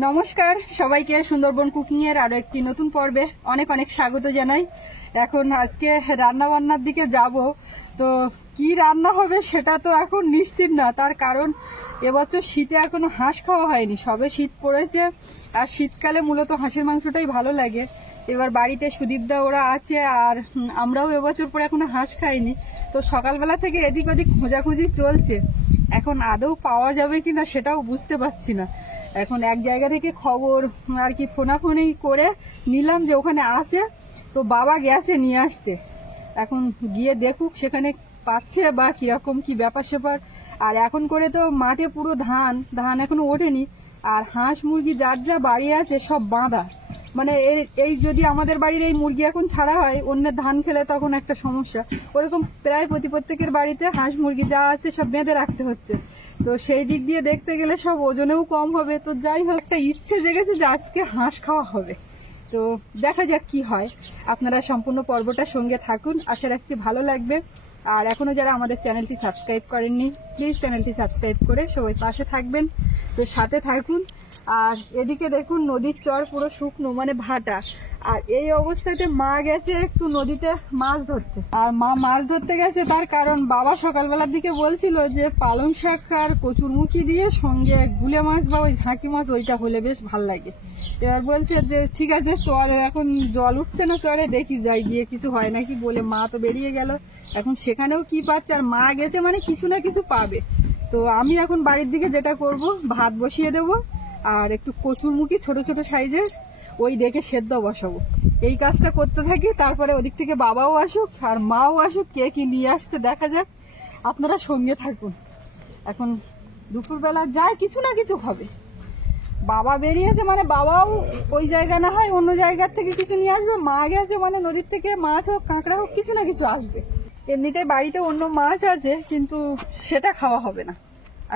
নমস্কার সবাইকে, সুন্দরবন কুকিং এর আরো একটি নতুন পর্বে অনেক অনেক স্বাগত জানাই। এখন আজকে রান্না বান্নার দিকে যাব। তো কি রান্না হবে সেটা তো এখন নিশ্চিত না, তার কারণ এবছর শীতে এখনো হাঁস খাওয়া হয়নি, সবে শীত পড়েছে। আর শীতকালে মূলত হাঁসের মাংসটাই ভালো লাগে। এবার বাড়িতে সুদীপদা ওরা আছে, আর আমরাও এবছর পরে এখনো হাঁস খাইনি। তো সকালবেলা থেকে এদিক ওদিক খোঁজাখুঁজি চলছে, এখন আদৌ পাওয়া যাবে কিনা সেটাও বুঝতে পারছি না। এখন এক জায়গা থেকে খবর আর কি ফোনাফোনি করে নিলাম যে ওখানে আছে, তো বাবা গেছে নিয়ে আসতে। এখন গিয়ে দেখুক সেখানে পাচ্ছে বা কিরকম কি ব্যাপার স্যাপার। আর এখন করে তো মাঠে পুরো ধান এখনো ওঠেনি, আর হাঁস মুরগি যার যা বাড়ি আছে সব বাঁধা। মানে এই যদি আমাদের বাড়ির এই মুরগি এখন ছাড়া হয়, অন্যের ধান খেলে তখন একটা সমস্যা। ওরকম প্রায় প্রত্যেকের বাড়িতে হাঁস মুরগি যা আছে সব বেঁধে রাখতে হচ্ছে। তো সেই দিক দিয়ে দেখতে গেলে সব ওজনেও কম হবে। তো যাই হোক, একটা ইচ্ছে জেগেছে যে আজকে হাঁস খাওয়া হবে। তো দেখা যাক কি হয়। আপনারা সম্পূর্ণ পর্বটার সঙ্গে থাকুন, আশা রাখছি ভালো লাগবে। আর এখনো যারা আমাদের চ্যানেলটি সাবস্ক্রাইব করেননি, প্লিজ চ্যানেলটি সাবস্ক্রাইব করে সবাই পাশে থাকবেন। তো সাথে থাকুন। আর এদিকে দেখুন নদীর চর পুরো শুকনো, মানে ভাটা। আর এই অবস্থাতে মা গেছে একটু নদীতে মাছ ধরতে। আর মা মাছ ধরতে গেছে তার কারণ বাবা সকালবেলার দিকে বলছিল যে পালং শাক আর কচুরমুখী দিয়ে সঙ্গে গুলে মাছ বা ওই ঝাঁকি মাছ ওইটা হলে বেশ ভাল লাগে। এবার বলছে যে ঠিক আছে চরে, এখন জল উঠছে না চরে, দেখি যাই গিয়ে কিছু হয় নাকি বলে মা তো বেরিয়ে গেল। এখন সেখানেও কি পাচ্ছে, আর মা গেছে মানে কিছু না কিছু পাবে। তো আমি এখন বাড়ির দিকে যেটা করব, ভাত বসিয়ে দেবো আর একটু কচুরমুখী ছোট ছোট সাইজের ওই দেখে সেদ্ধ বসাবো। এই কাজটা করতে থাকি, তারপরে ওদিক থেকে বাবাও আসুক আর মাও আসুক, কে কি নিয়ে আসছে দেখা যাক। আপনারা সঙ্গে থাকুন। এখন দুপুরবেলা যায় কিছু না কিছু হবে। বাবা বেরিয়েছে মানে বাবাও ওই জায়গা না হয় অন্য জায়গার থেকে কিছু নিয়ে আসবে, মা গেছে মানে নদীর থেকে মাছ হোক কাঁকড়া হোক কিছু না কিছু আসবে। এমনিতে বাড়িতে অন্য মাছ আছে, কিন্তু সেটা খাওয়া হবে না।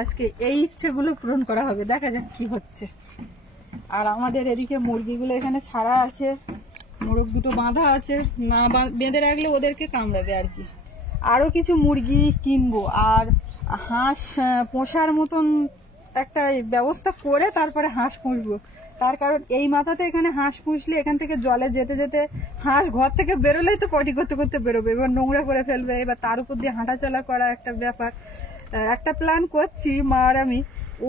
আজকে এই ইচ্ছেগুলো পূরণ করা হবে, দেখা যাক কি হচ্ছে। আর আমাদের এদিকে মুরগিগুলো এখানে ছাড়া আছে, মোরগ দুটো বাঁধা আছে, না বেঁধে রাখলে ওদেরকে কামড়াবে আর কি। আরো কিছু মুরগি কিনবো, আর হাঁস পোষার মতন একটা ব্যবস্থা করে তারপরে হাঁস পুষবো। তার কারণ এই মাথাতে এখানে হাঁস পুষলে এখান থেকে জলে যেতে যেতে হাঁস ঘর থেকে বেরোলেই তো পটি করতে করতে বেরোবে, এবার নোংরা করে ফেলবে, এবার তার উপর দিয়ে হাঁটাচলা করা একটা ব্যাপার। একটা প্ল্যান করছি মা আর আমি,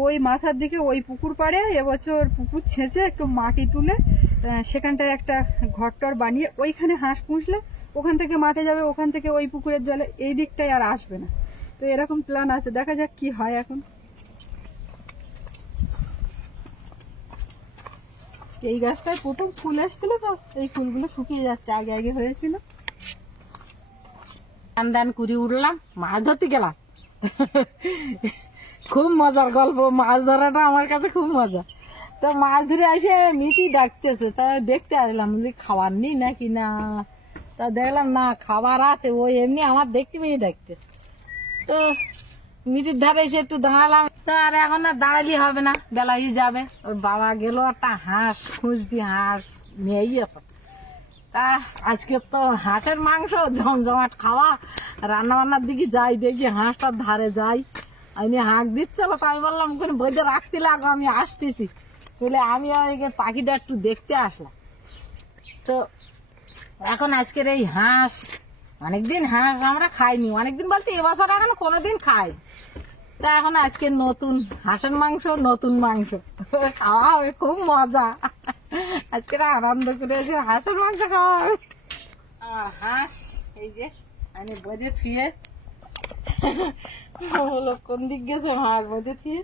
ওই মাথার দিকে ওই পুকুর পাড়ে এবছর পুকুর ছেঁচে একটু মাটি তুলে সেখানটায় একটা ঘরটর বানিয়ে ওইখানে হাঁস পুষলে ওখান থেকে মাঠে যাবে, ওখান থেকে ওই পুকুরের জলে এই দিকটায় আর আসবে না। তো এরকম প্ল্যান আছে, দেখা যাক কি হয়। এখন এই গাছটায় প্রথম ফুল এসেছিল, তো এই ফুলগুলো শুকিয়ে যাচ্ছে, আগে আগে হয়েছিল। দান করে উঠলাম, মাছ ধরতে গেলাম। খুব মজার গল্প, মাছ ধরাটা আমার কাছে খুব মজা। তো মাছ ধরে এসে মিটি ডাকতেছে, তা দেখতে আসলাম যে খাবার নেই নাকি না। তা দেখলাম না, খাবার আছে, ওই এমনি আমার দেখতে পেয়ে ডাকতে। তো মিটির ধারে এসে একটু দাঁড়ালাম। তো আর এখন আর দাঁড়ালি হবে না, বেলাই যাবে। ওর বাবা গেল একটা হাঁস খুঁজতি, হাঁস মেয়েই আছে। তা আজকে তো হাঁসের মাংস জমজমাট খাওয়া, রান্না বান্নার দিকে যাই, দেখি হাঁসটার ধারে যাই। আমি হাঁক দিচ্ছিল, তো আমি বললাম ওখানে বইতে রাখতে লাগো, আমি আসতেছি বলে আমি ওই পাখিটা একটু দেখতে আসলাম। তো এখন আজকের এই হাঁস, অনেকদিন হাঁস আমরা খাইনি, অনেকদিন বলতে এবছর এখন কোনোদিন খাই। তা এখন আজকে নতুন হাঁসের মাংস, নতুন মাংস খাওয়া হবে, খুব মজা। আজকে আনন্দ করে হাঁসের মাংস খাওয়া হবে। আর হাঁস এই যে আমি বোঝে ছুঁয়ে হলো কোন দিক গেছে, হাঁস বোঝে ছুঁয়ে।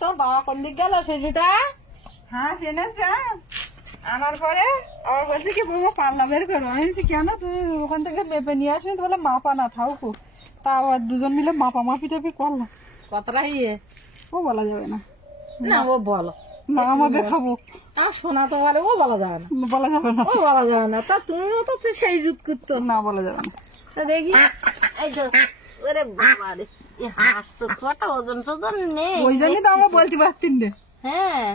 তোমার বাবা কোন দিক গেল? সেটা হাঁস এনেছে, আনার পরে আবার বলছে কি বৌমা পাল্লা বের করো। আমি বলছি কেন, তুমি ওখান থেকে মেপে নিয়ে আসবে? তো বলে মাপা না, থাকো। তা আবার দুজন মিলে মাপি টাপি করলাম। কতটা ইয়ে ও বলা যাবে না, না ও বলো না আমাদের খাবো। আর শোনা তো বলে ও বলা যাবে না, বলা যাবে না, ও বলা যাবে না। তা তুমিও তো সেই জুত করতো না, বলা যাবে না। তা দেখি এই তো, ওরে বাবা রে, হাঁস তো কটা ওজন টোজন নেই। ওই জন্যই তো আমরা বলতে পারতেন রে। হ্যাঁ,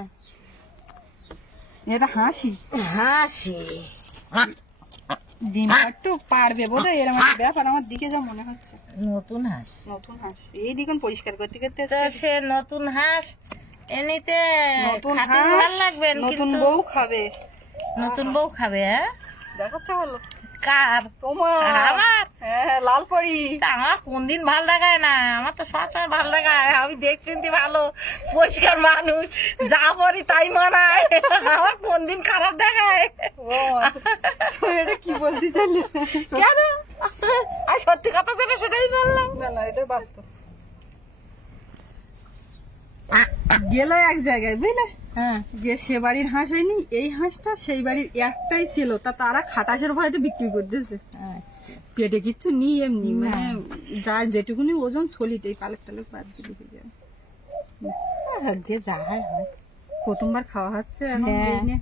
এটা হাসি হাসি ডিম একটু পারবে বোধ হয়, এরকম একটা ব্যাপার আমার দিকে যা মনে হচ্ছে। নতুন হাঁস, নতুন হাঁস এই দেখুন পরিষ্কার করতে করতে। তো সে নতুন হাঁস এমনিতে নতুন খাতে হাঁস, ভালো লাগবে নতুন কিন্তু বউ খাবে। নতুন বউ খাবে। হ্যাঁ দেখাচ্ছে ভালো কার? তোমার। আমার? হ্যাঁ, লাল পরি। তা আমার কোন দিন ভাল দেখায় না, আমার তো সবসময় ভাল দেখায়। আমি দেখ চিনতে ভালো, পরিষ্কার মানুষ, যা পরি তাই মানায়। আমার কোন দিন খারাপ দেখায়? ও, এটা কি বলতে চাইলে? কেন? আর সত্যি কথা যেটা সেটাই বললাম। না না, এটা বাস্তব। গেল এক জায়গায় বুঝলে, হ্যাঁ যে সে বাড়ির হাঁস হয়নি, এই হাঁসটা সেই বাড়ির একটাই ছিল, তা তারা খাটাসের ভয়তে বিক্রি করতেছে। পেটে কিচ্ছু নি, এমনি মানে যার যেটুকুনি ওজন ছলিতেই পালক টালক বাদ দিয়ে দিতে যায়। যে যাই হয়, প্রথমবার খাওয়া হচ্ছে এখন, হ্যাঁ। এই নিয়ে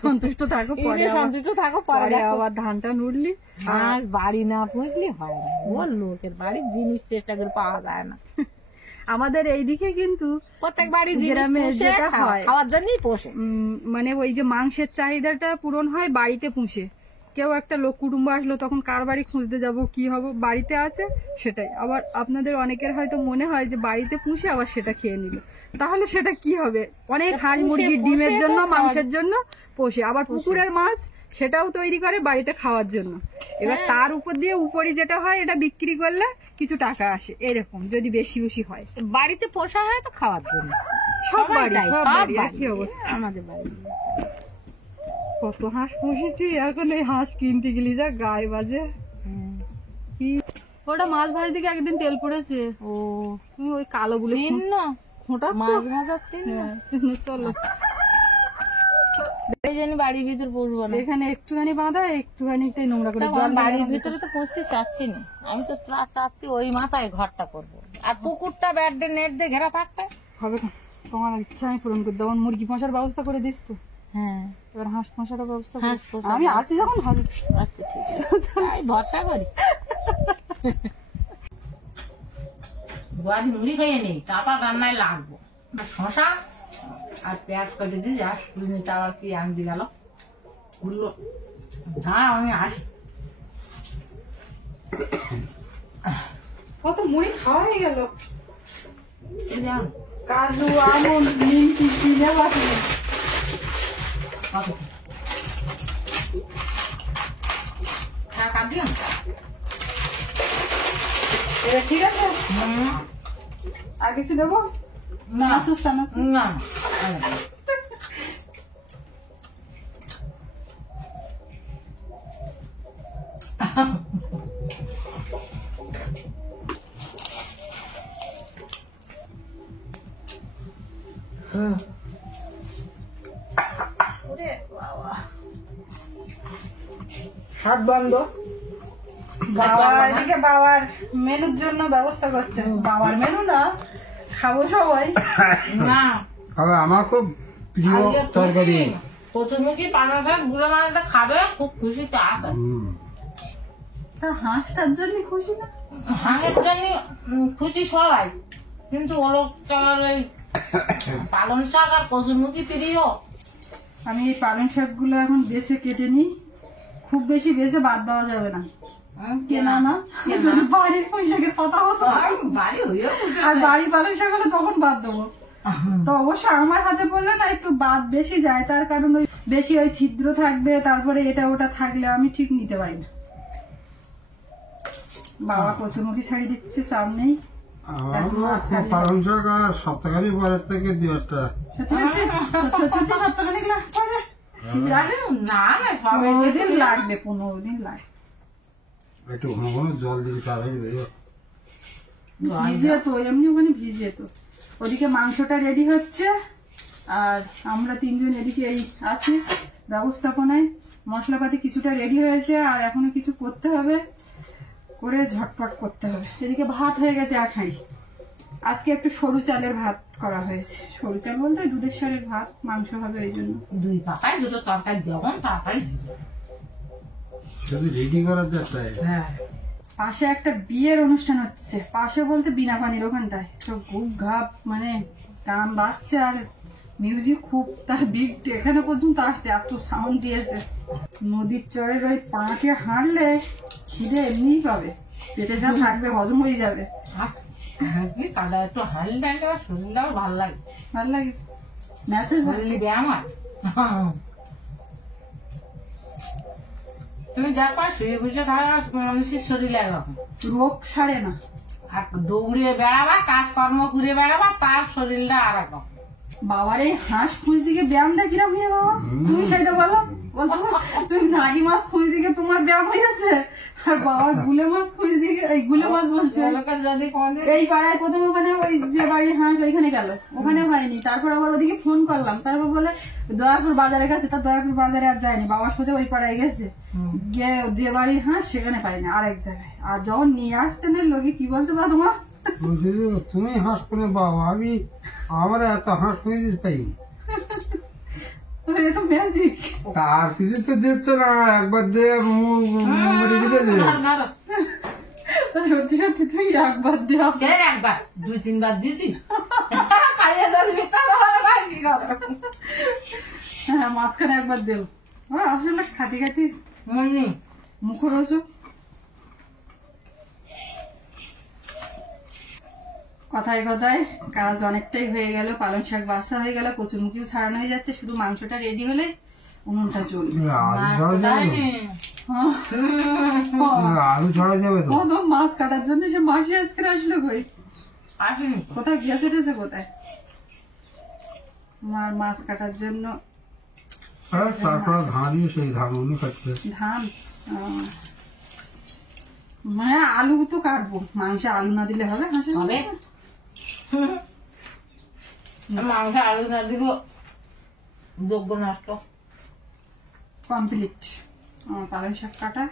সন্তুষ্ট থাকো, পরে আবার- সন্তুষ্ট থাকো, পরে পরে দেখো। আবার ধানটা নুড়লি। আর বাড়ি না পুষলি হয় না, ও লোকের বাড়ির জিনিস চেষ্টা করে পাওয়া যায় না। আমাদের এইদিকে কিন্তু প্রত্যেক বাড়ি গ্রামে যেটা হয়, খাওয়ার জন্যই পোষে। মানে ওই যে মাংসের চাহিদাটা পূরণ হয় বাড়িতে পুষে। কেউ একটা লোক কুটুম্ব আসলো, তখন কার বাড়ি খুঁজতে যাব, কি হবে, বাড়িতে আছে সেটাই। আবার আপনাদের অনেকের হয়তো মনে হয় যে বাড়িতে পুষে আবার সেটা খেয়ে নিল, তাহলে সেটা কি হবে? অনেক হাঁস মুরগি ডিমের জন্য, মাংসের জন্য পোষে, আবার পুকুরের মাছ সেটাও তৈরি করে বাড়িতে খাওয়ার জন্য। এবার তার উপর দিয়ে উপরি যেটা হয়, এটা বিক্রি করলে কিছু টাকা আসে, এরকম যদি বেশি বেশি হয়। বাড়িতে পোষা হয় তো খাওয়ার জন্য। সব সবাই বাড়ি, তাই, সব সব বাড়ি বাড়ি। একই অবস্থা। আমাদের বাড়ি কত হাঁস পুষেছি, এখন এই হাঁস কিনতে গেলি যা গায়ে বাজে। কি ওটা মাছ ভাজি থেকে একদিন তেল পড়েছে, ও তুমি ওই কালো গুলো চিহ্ন খোঁটাচ্ছ। মাছ ভাজার চিহ্ন। হ্যাঁ, চলো এই জন্য বাড়ির ভিতর পুষবো না। এখানে একটুখানি বাঁধা, একটুখানিটাই নোংরা করে তখন জল বাড়ির ঢেলে ভিতরে তো পুষতে চাচ্ছি না, আমি তো চাচ্ছি ওই মাথায় ঘরটা করবো, আর পুকুরটা ব্যাট দিয়ে নেট দিয়ে ঘেরা থাকবে। হবে না, তোমার ইচ্ছা আমি পূরণ করে দেবো। মুরগি পোষার ব্যবস্থা করে দিস তো, হ্যাঁ এবার হাঁস পোষার ব্যবস্থা হাঁস করে। পোষার আমি আছি যখন ভালো। আচ্ছা ঠিক আছে, আমি ভরসা করি। মুড়ি খেয়ে নেই, তারপর রান্নায় লাগবো। শশা আর পেঁয়াজ কেটে দিই, আর তুমি চাওয়ার কি আনতে গেল বললো, হ্যাঁ আমি আসি। কত মুড়ি খাওয়া হয়ে গেল, এই যে আম, কাজু আমন্ড নিমকি কিনে বাকি। কত? হ্যাঁ, কাট দিও। ঠিক আছে, আর কিছু দেবো? না চানাচুর, চানাচুর। না হাত বন্ধ। বাবা এদিকে বাবার মেনুর জন্য ব্যবস্থা করছে। বাবার মেনু না, খাবো সবাই। না তবে আমার খুব প্রিয় তরকারি। কচুরমুখী পালং শাক গুলো মাছটা খাবে, খুব খুশিতে আছে। তা হাঁসটার জন্য খুশি না? হাঁসের জন্য খুশি সবাই, কিন্তু ও লোকটার ওই পালং শাক আর কচুরমুখী প্রিয়। আমি এই পালং শাক গুলো এখন বেছে কেটে নিই, খুব বেশি বেছে বাদ দেওয়া যাবে না, কেনা না, যদি বাড়ির পুঁইশাকের কথা হতো বাড়ি হইও আর বাড়ি পালং শাক হলে তখন বাদ দেবো। তো অবশ্য আমার হাতে বললে না একটু বাদ বেশি যায়, তার কারণ ওই বেশি ওই ছিদ্র থাকবে, তারপরে এটা ওটা থাকলে আমি ঠিক নিতে পারি না। বাবা কচুরমুখী ছাড়িয়ে দিচ্ছে, সামনেই। আমার পালং শাক আর সপ্তাহখানি পরের থেকে দু একটা সত্যি সপ্তাহখানিক লাগবে, না না 15 দিন লাগবে, 15 দিন লাগবে। একটু ঘন ঘন জল দিবি, তাড়াতাড়ি বেরো। ভিজিয়ে তো এমনি ওখানে ভিজিয়ে তো। ওদিকে মাংসটা রেডি হচ্ছে, আর আমরা তিনজন এদিকে এই আছি ব্যবস্থাপনায়। মশলাপাতি কিছুটা রেডি হয়েছে, আর এখনো কিছু করতে হবে, করে ঝটপট করতে হবে। এদিকে ভাত হয়ে গেছে আঠাই। আজকে একটু সরু চালের ভাত করা হয়েছে। সরু চাল বলতে দুধের সারের ভাত, মাংস হবে এই জন্য। দুই পাতায় দুটো তরকারি যখন তাড়াতাড়ি শুধু রেডি করার যাত্রায়। হ্যাঁ পাশে একটা বিয়ের অনুষ্ঠান হচ্ছে, পাশে বলতে বিনা পানির ওখানটায়, তো ঘুপ ঘাপ মানে গান বাজছে আর মিউজিক খুব, তার বিট এখানে পর্যন্ত আসছে, এত সাউন্ড দিয়েছে। নদীর চরের ওই পাঁকে হাঁটলে খিদে এমনিই পাবে, পেটে যা থাকবে হজম হয়ে যাবে। তুমি কাদা একটু হাঁড়ি ডাললে শরীরটাও ভালো লাগে, ভালো লাগে মেসেজ শরীরে ব্যায়াম হয়। তুমি দেখো শুয়ে বসে থাকা মানুষের শরীর একরকম, রোগ সারে না। আর দৌড়ে বেড়াবা কাজকর্ম করে বেড়াবা তার শরীরটা আর রকম। বাবার এই হাঁস খুঁজ দিকে ব্যায়ামটা কিরম হয়ে বাবা, তুমি সেটা বলো। বলতো তুমি ঝাঁকি মাছ খুঁজ দিকে তোমার ব্যায়াম হয়েছে, আর বাবা গুলে মাছ খুঁজ দিকে, এই গুলে মাছ বলছে লোকের যদি কোনদিন এই পাড়ায় প্রথম ওখানে ওই যে বাড়ির হাঁস ওইখানে গেল, ওখানে হয়নি। তারপর আবার ওদিকে ফোন করলাম, তারপর বলে দয়াপুর বাজারে গেছে। তা দয়াপুর বাজারে আর যায়নি, বাবার সাথে ওই পাড়ায় গেছে, গিয়ে যে বাড়ির হাঁস সেখানে পাইনি, আরেক জায়গায়। আর যখন নিয়ে আসতেন লোকে কি বলছে বা তোমার, বলছি যে তুমি হাঁস করে পাবো, আমি আমার এত হাঁস করে দিতে পাইনি। এ তো ম্যাজিক। তার কিছু তো দেখছো না, একবার দিয়ে মেরে দিতে যে সত্যি সত্যি তুই একবার দেওয়া, একবার 2-3 বার দিছি। খাইয়ে যদি মিথ্যা কথা বলে আর কি করো? হ্যাঁ মাঝখানে একবার দিল। আসলে খাতি খাতি মুখরোচক। কথায় কথায় কাজ অনেকটাই হয়ে গেল, পালং শাক বাছা হয়ে গেল, কচুরমুখিও ছাড়ানো হয়ে যাচ্ছে, শুধু মাংসটা রেডি হলে উনুনটা চলবে। আলু ছড়া যাবে তো। ও তো মাছ কাটার জন্য সে মাসি আজকে আসলো কই, আসেনি তো। কোথায় গেছে টেছে কোথায় মার মাছ কাটার জন্য তারপর ধানই সেই ধান উনি খাচ্ছে। ধান। মানে আলু তো কাটবো, মাংসে আলু না দিলে হবে হাঁসের হবে? মাংস আলু না দিব যোগ্য নষ্ট। কমপ্লিট আমার পালং শাক কাটা।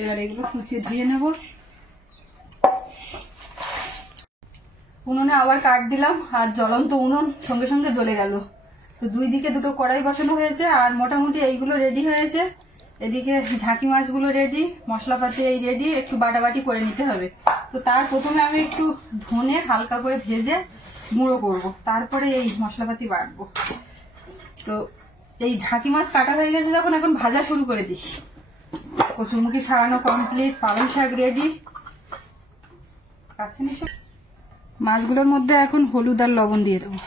এবার এগুলো কুচিয়ে ধুয়ে নেব। উনুনে আবার কাঠ দিলাম, আর জ্বলন্ত উনুন সঙ্গে সঙ্গে জ্বলে গেল। তো দুই দিকে দুটো কড়াই বসানো হয়েছে, আর মোটামুটি এইগুলো রেডি হয়েছে। এদিকে ঝাঁকি মাছগুলো রেডি, মশলাপাতি এই রেডি, একটু বাটাবাটি করে নিতে হবে। তো তার প্রথমে আমি একটু ধনে হালকা করে ভেজে গুঁড়ো করব, তারপরে এই মশলাপাতি বাটবো। তো এই ঝাঁকি মাছ কাটা হয়ে গেছে যখন, এখন ভাজা শুরু করে দিই। কচুরমুখী ছাড়ানো কমপ্লিট, পালং শাক রেডি। কাছে নিয়ে মাছগুলোর মধ্যে এখন হলুদ আর লবণ দিয়ে দেবো।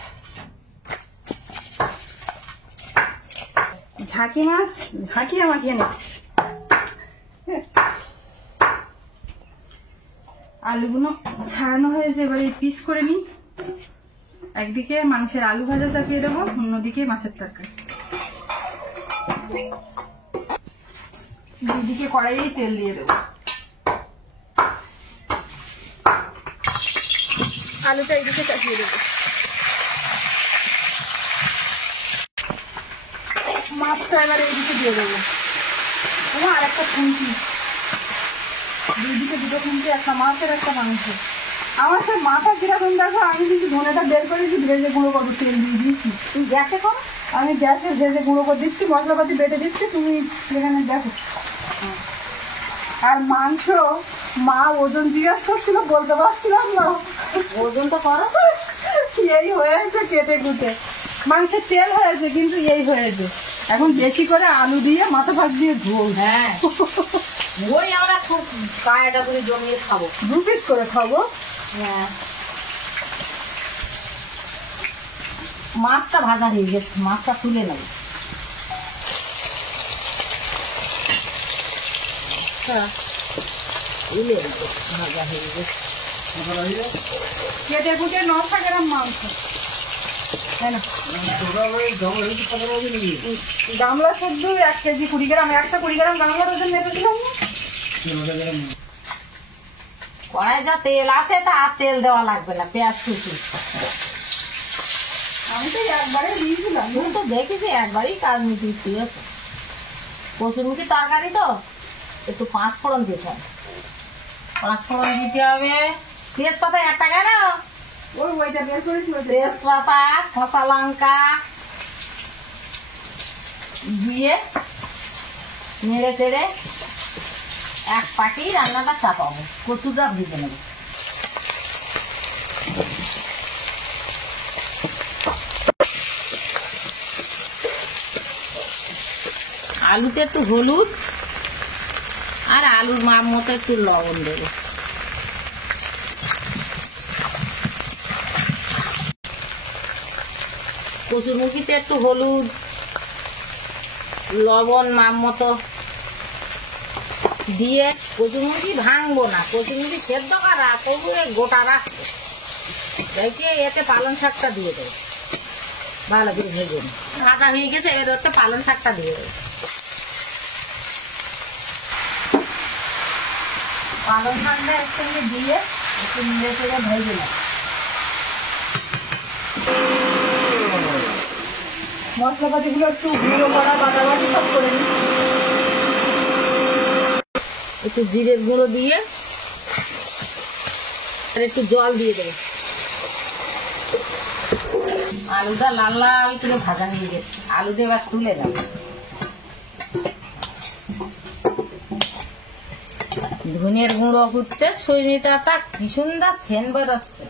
ঝাঁকি মাছ ঝাঁকি আমাকে এনেছি। আলুগুলো ছাড়ানো হয়েছে, এবারে পিস করে নিই। একদিকে মাংসের আলু ভাজা চাপিয়ে দেবো, অন্যদিকে মাছের তরকারি। দুদিকে কড়াইয়ে তেল দিয়ে দেবো। আলুটা এইদিকে চাপিয়ে দেবো, মাছটা এবার এইদিকে দিয়ে দেবো। আর একটা খুন্তি, দুইদিকে দুটো খুন্তি, একটা মাছের একটা মাংস। আমার সব মাথা কিরকম দেখো, আমি কিন্তু ধনেটা বের করেছি, ভেজে গুঁড়ো করবো, তেল দিয়ে দিচ্ছি। তুমি গ্যাসে করো, আমি গ্যাসে ভেজে গুঁড়ো করে দিচ্ছি, মশলাপাতি বেটে দিচ্ছি, তুমি এখানে দেখো। আর মাংস মা ওজন জিজ্ঞাসা করছিল, বলতে পারছিলাম না। ওজন তো করো, এই হয়েছে কেটে কুটে, মাংসের তেল হয়েছে কিন্তু এই হয়েছে। এখন বেশি করে আলু দিয়ে মাথা ভাত দিয়ে ঝোল। হ্যাঁ ওই আমরা খুব কায়দা করে জমিয়ে খাবো, 2 পিস করে খাবো। হ্যাঁ মাছটা ভাজা হয়ে গেছে, মাছটা তুলে নেব। ভাজা হয়ে গেছে, কেটে কুটে 900 গ্রাম মাংস, তাই না? গামলা শুদ্ধ 1 কেজি 20 গ্রাম, 120 গ্রাম গামলার ওজন মেপেছিলাম না। কড়াই যা তেল আছে তা আর তেল দেওয়া লাগবে না, পেঁয়াজ কুচি। আমি তো একবারে দিয়েছিলাম। তুমি তো দেখেছি একবারই কাজ মিটিয়ে, ঠিক আছে। কচুরমুখী তরকারি তো একটু 5 ফোড়ন দিতে হবে, 5 ফোড়ন দিতে হবে। তেজপাতা একটা কেন, ওইটা বের করেছিল। তেজপাতা, কাঁচা লঙ্কা দিয়ে নেড়ে চেড়ে এক পাটি রান্নাটা চাপাবো, কচুটা ভেজে নেবো। আলুতে একটু হলুদ আর আলুর মাপ মতো একটু লবণ দেবো। কচুরমুখিতে একটু হলুদ, লবণ মাপ মতো দিয়ে, কচুরমুখি ভাঙবো না, কচুরমুখি সেদ্ধ করা তবু গোটা রাখবো। রেখে এতে পালং শাকটা দিয়ে দেবো, ভালো করে ভেজে নিই। ভাজা হয়ে গেছে, এর হচ্ছে পালং শাকটা দিয়ে দেবো। পালং শাকটা একসঙ্গে দিয়ে একটু নেড়ে চেড়ে ভেজে নেব। মশলাপাতিগুলো একটু গুঁড়ো করা বাটাবাটি সব করে নিই। একটু জিরের গুঁড়ো দিয়ে আর একটু জল দিয়ে দেবো। আলুটা লাল লাল করে ভাজা হয়ে গেছে, আলু দিয়ে এবার তুলে দেবো। ধনের গুঁড়ো করতে সৈনিতা কি সুন্দর ছেন বেরোচ্ছে।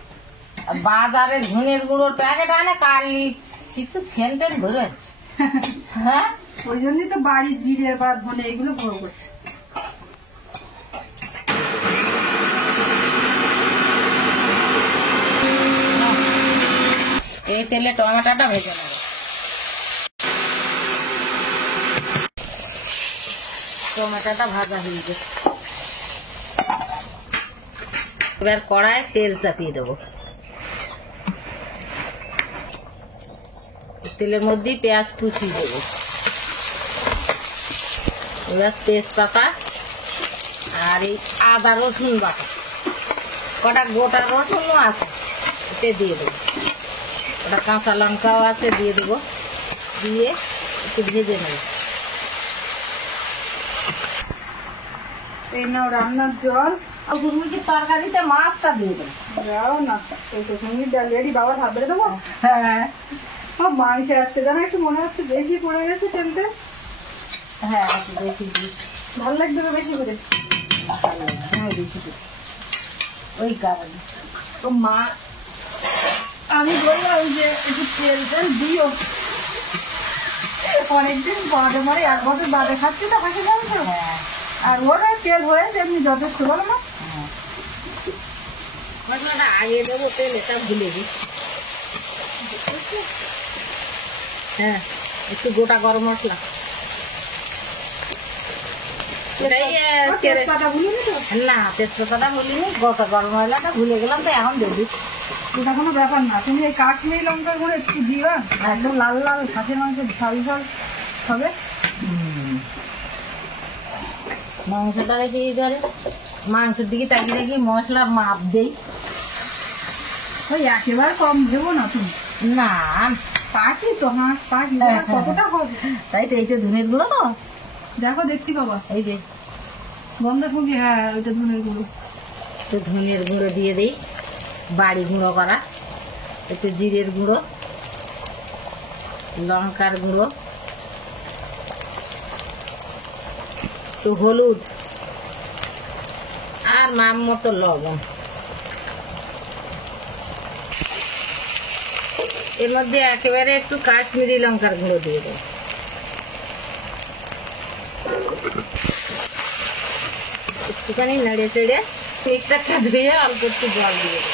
আর বাজারে ধনের গুঁড়োর প্যাকেট আনে কালি কিছু ছেন টেন বেরোচ্ছে। হ্যাঁ, ওই জন্যই তো বাড়ি জিরে বা ধনে এগুলো গুঁড়ো করছে। এই তেলে টমেটোটা ভেজে নেব। টমেটোটা ভাজা হয়ে গেছে, এবার কড়ায় তেল চাপিয়ে দেবো। তেলের মধ্যে পেঁয়াজ কুচিয়ে দেবো। এবার তেজপাতা আর এই আদা রসুন বাটা, কটা গোটা রসুনও আছে এতে দিয়ে দেবো, ওটা কাঁচা লঙ্কাও আছে দিয়ে দেবো, দিয়ে একটু ভেজে নেব। এই নাও রান্নার জল। আর গুরমুখির তরকারিতে মাছটা দিয়ে দেবো। যাও না, ওই তো সঙ্গে ডাল রেডি, বাবার হাত ধরে দেবো। হ্যাঁ মাংস আসতে জানা একটু মনে হচ্ছে বেশি পড়ে গেছে তেলতে। হ্যাঁ, একটু বেশি দিস, ভালো লাগবে না বেশি করে? হ্যাঁ বেশি দিস, ওই কারণে। তো মা, আমি বললাম যে একটু তেল তেল দিও। অনেকদিন বাদে মানে 1 বছর বাদে খাচ্ছি তো হাসি মাংস। হ্যাঁ আর ওরা তেল হয়েছে এমনি যথেষ্ট, বলো না? মশলাটা আগে দেবো, তেল এটা ভুলে দিই। হ্যাঁ, একটু গোটা গরম মশলা, এটাই তেজপাতা ভুলিনি তো? না তেজপাতাটা বলিনি, গোটা গরম মশলাটা ভুলে গেলাম তো এখন দেবি। ওটা কোনো ব্যাপার না, তুমি এই কাশ্মীরি লঙ্কার গুঁড়ো একটু দিবা, একদম লাল লাল খাসির মাংস ঝাল ঝাল হবে। মাংসটা রেখে ধরে মাংসের দিকে তাকিয়ে রেখে মশলা মাপ দেই। ওই একেবারে কম দেবো না তুমি, না পাখি তো হাঁস পাখি কতটা হবে? তাই তো, এইটা ধনের গুঁড়ো তো, দেখো দেখতে পাবা এই যে গন্ধ খুবই। হ্যাঁ, ওইটা ধনের গুঁড়ো। একটু ধনের গুঁড়ো দিয়ে দিই, বাড়ি গুঁড়ো করা, একটু জিরের গুঁড়ো, লঙ্কার গুঁড়ো, একটু হলুদ আর মাপ মতো লবণ। এর মধ্যে একেবারে একটু কাশ্মীরি লঙ্কার গুঁড়ো দিয়ে দেবো। একটুখানি নেড়ে চেড়ে পেটটাকে ধুয়ে অল্প একটু জল দিয়ে দেবো।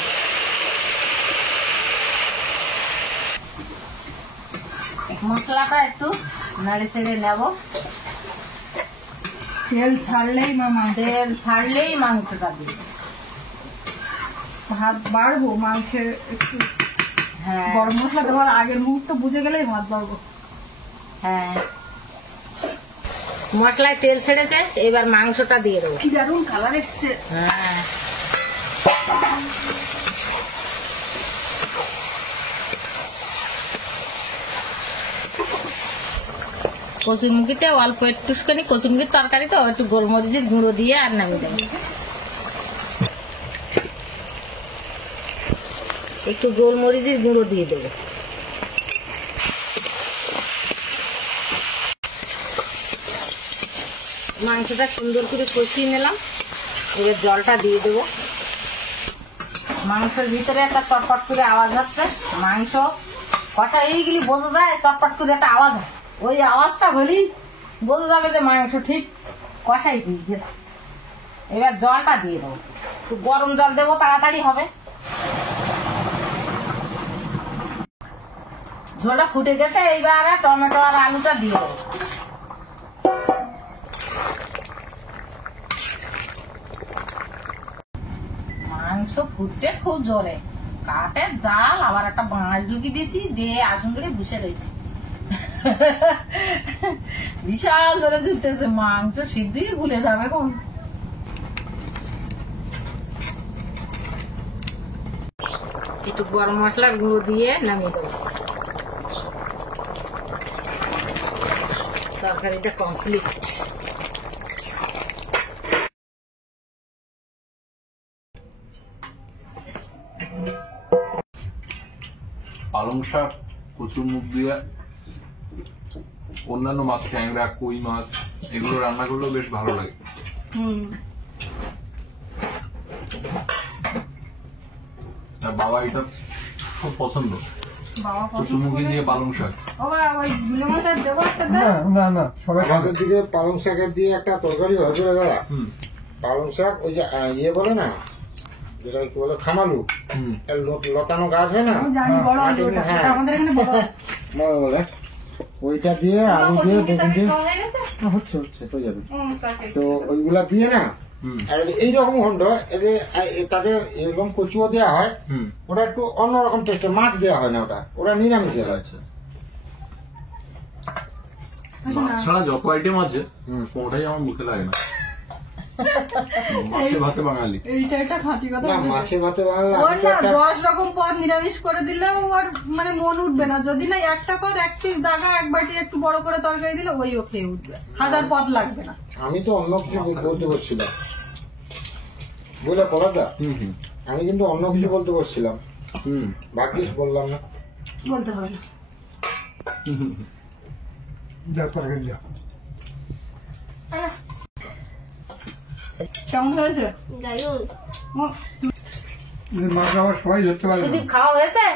মশলাটা একটু নেড়ে চেড়ে নেব। তেল ছাড়লেই তেল ছাড়লেই মাংসটা দিয়ে দেবো। ভাত বাড়বো মাংসের একটু। হ্যাঁ গরম মশলা দেওয়ার আগের মুহূর্ত বুঝে গেলেই ভাত বাড়বো। হ্যাঁ, মশলায় তেল ছেড়েছে, এবার মাংসটা দিয়ে দেবো। কি দারুণ কালার এসছে। হ্যাঁ, কচুরমুখিতে অল্প একটুখানি, কচুরমুখির তরকারি তো একটু গোলমরিচের গুঁড়ো দিয়ে আর নামিয়ে দেবো। একটু গোলমরিচের গুঁড়ো দিয়ে দেবো। মাংসটা সুন্দর করে কষিয়ে নিলাম, এবার জলটা দিয়ে দেবো। মাংসের ভিতরে একটা চটপট করে আওয়াজ হচ্ছে, মাংস কষা হয়ে গেলে বোঝা যায়, চটপট করে একটা আওয়াজ হয়, ওই আওয়াজটা হলেই বোঝা যাবে যে মাংস ঠিক কষাই হয়ে গেছে। এবার জলটা দিয়ে দেবো, একটু গরম জল দেবো, তাড়াতাড়ি হবে। ঝোলটা ফুটে গেছে, এইবার টমেটো আর আলুটা দিয়ে দেবো। মাংস ফুটতে খুব জোরে, কাঠের জাল, আবার একটা বাঁশ ঢুকি দিয়েছি, দিয়ে আসন করে বসে রয়েছি। বিশাল জোরে ঝুলতেছে, মাংস সিদ্ধই ভুলে যাবে কোন। একটু গরম মশলার গুঁড়ো দিয়ে নামিয়ে দেবো। তরকারিটা কমপ্লিট। পালং শাক, কচুর মুখ দিয়ে, অন্যান্য মাছ, ট্যাংরা, কই মাছ, এগুলো রান্না করলেও বেশ ভালো লাগে। আর বাবা এটা খুব পছন্দ, কচুর মুখি দিয়ে পালং শাক। না না সবাই আমাদের দিকে পালং শাকের দিয়ে একটা তরকারি হয়েছিল দাদা। পালং শাক ওই যে ইয়ে বলে না, যেটা কি বলে খামালু, লতানো গাছ হয় না, হ্যাঁ মনে বলে, ওইটা দিয়ে আলু দিয়ে বেগুন দিয়ে হচ্ছে হয়ে যাবে। তো ওইগুলা দিয়ে না, আর এইরকম ঘন্ট তাতে এরকম কচুও দেওয়া হয়, ওটা একটু অন্যরকম টেস্টে, মাছ দেওয়া হয় না, ওটা নিরামিষে হয়। মাছ ছাড়া যত আইটেম আছে কোনটাই আমার মুখে লাগে না। মাছে ভাতে বাঙালি, এইটা একটা খাঁটি কথা। না মাছে ভাতে বাংলা ওর না 10 রকম পদ নিরামিষ করে দিলেও ওর মানে মন উঠবে না, যদি না একটা পদ এক পিস দাগা এক বাটি একটু বড় করে তরকারি দিলে ওইও খেয়ে উঠবে, হাজার পদ লাগবে না। আমি তো অন্য কিছু বলতে বসছিলাম, বুঝলে পড়াটা, আমি কিন্তু অন্য কিছু বলতে বসছিলাম, ভাগ্যিস বললাম না। বলতে হবে না। কেমন হয়েছে? মাছ আবার সবাই ধরতে পারে না। সুদীপ খাওয়া হয়েছে?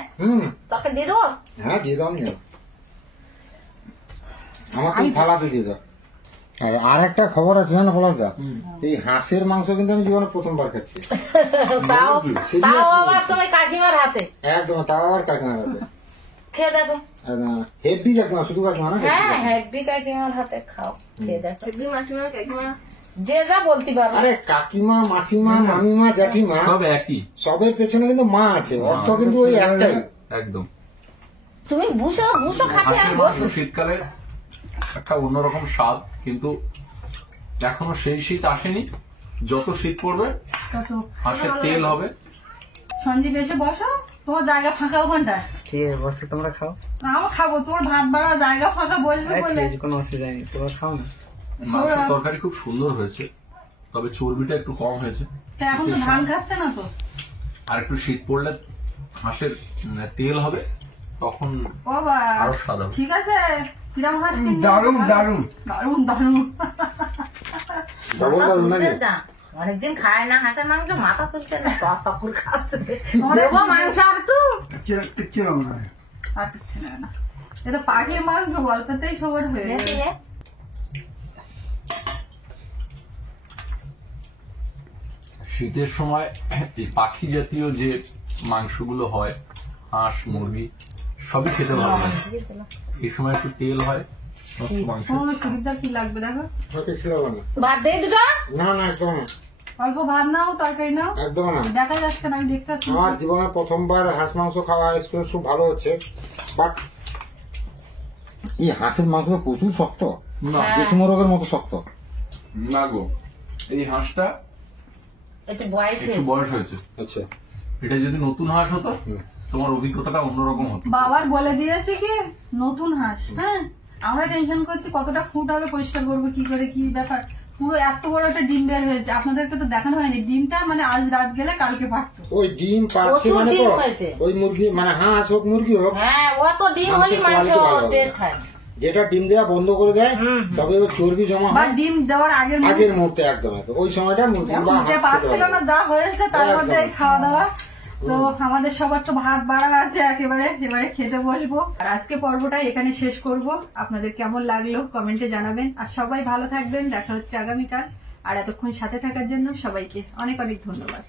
তোকে দিয়ে দেবো? হ্যাঁ দিয়ে দাও নি, আমার তো থালাতে দিয়ে দাও। আর একটা খবর আছে জানো পলাশদা, এই হাঁসের মাংস কিন্তু আমি জীবনে প্রথমবার খাচ্ছি। তাও তাও আবার তোমার কাকিমার হাতে। একদম, তাও আবার কাকিমার হাতে। খেয়ে দেখো। হেভি কাকিমা, শুধু কাকিমা না, হ্যাঁ হেব্বি কাকিমার হাতে খাও, খেয়ে দেখো। হেব্বি মাসিমা কাকিমা যে যা বলতে পারবে। আরে কাকিমা, মাসিমা, মামিমা, জ্যাঠিমা সব একই, সবের পেছনে কিন্তু মা আছে, অর্থ কিন্তু ওই একটাই। একদম। তুমি বুঝো বুঝো খাতে হাঁসের আর মাংস শীতকালে একটা অন্যরকম স্বাদ, কিন্তু এখনো সেই শীত আসেনি। যত শীত পড়বে কত হাঁসের তেল হবে। সঞ্জীব এসে বসো, তোমার জায়গা ফাঁকা ওখানটায়। ঠিক আছে বসে তোমরা খাও, আমার খাবো, তোমার ভাত বাড়া জায়গা ফাঁকা বসবে বলে। কোনো অসুবিধা নেই, তোমরা খাও না। মাংসের তরকারি খুব সুন্দর হয়েছে, তবে চর্বিটা একটু কম হয়েছে। তা এখন তো ধান খাচ্ছে না তো। আর একটু শীত পড়লে হাঁসের তেল হবে, তখন ও বা আরো স্বাদ হবে। ঠিক আছে, কিরম হাঁস কিনবে? দারুণ দারুণ দারুণ দারুণ। ডবল দারুন নাকি? অনেকদিন খায় না হাঁসের মাংস, মাথা তুলছে না, পাপুর খাচ্ছে। দেবো মাংস আর একটু। ছিল মনে হয়। আর কিচ্ছু নেবে না, এটা পাখির মাংস গল্পতেই সবার হয়ে গেছে। শীতের সময় এই পাখি জাতীয় যে মাংসগুলো হয়, হাঁস, মুরগি, সবই খেতে ভালো লাগে। এই সময় একটু তেল হয় মাংস। ও সুবিধা কি লাগবে দেখো, ওকে ছিল না, ভাত দিয়ে দুটো। না না একদম না, অল্প ভাত নাও, তরকারি নাও। একদম না। দেখা যাচ্ছে না, আমি দেখতে পাচ্ছি। আমার জীবনে প্রথমবার হাঁস মাংস খাওয়া এক্সপিরিয়েন্স খুব ভালো হচ্ছে, বাট এই হাঁসের মাংস প্রচুর শক্ত, না দেশি মোরগের মতো শক্ত। না গো, এই হাঁসটা একটু বয়স একটু হয়েছে। বয়স হয়েছে। আচ্ছা, এটা যদি নতুন হাঁস হতো তোমার অভিজ্ঞতাটা অন্যরকম হতো। বাবার বলে দিয়েছে কি নতুন হাঁস, হ্যাঁ আমরা টেনশন করছি কতটা ফুট হবে, পরিষ্কার করবো কি করে, কি ব্যাপার। পুরো এত বড় একটা ডিম বের হয়েছে, আপনাদেরকে তো দেখানো হয়নি। ডিমটা মানে আজ রাত গেলে কালকে পারতো। ওই ডিম পাচ্ছে প্রচুর মানে ডিম তো হয়েছে। ওই মুরগি মানে হাঁস হোক মুরগি হোক, হ্যাঁ ও তো ডিম হলে মাংসের মাংস quality ভালো হবে। টেস্ট হয়। যেটা ডিম দেওয়া বন্ধ করে দেয় তবে ওই চর্বি জমা বা হয় ডিম দেওয়ার আগের আগের মুহূর্তে, একদম একদম। ওই সময়টা মুরগি বা উঠতে হাঁস পারছিল খেতে না, পারবে। যা হয়েছে তার একদম। মধ্যে এই খাওয়া দাওয়া। তো আমাদের সবার তো ভাত বাড়া আছে একেবারে, এবারে খেতে বসবো। আর আজকে পর্বটা এখানে শেষ করব। আপনাদের কেমন লাগলো কমেন্টে জানাবেন। আর সবাই ভালো থাকবেন, দেখা হচ্ছে আগামীকাল। আর এতক্ষণ সাথে থাকার জন্য সবাইকে অনেক অনেক ধন্যবাদ।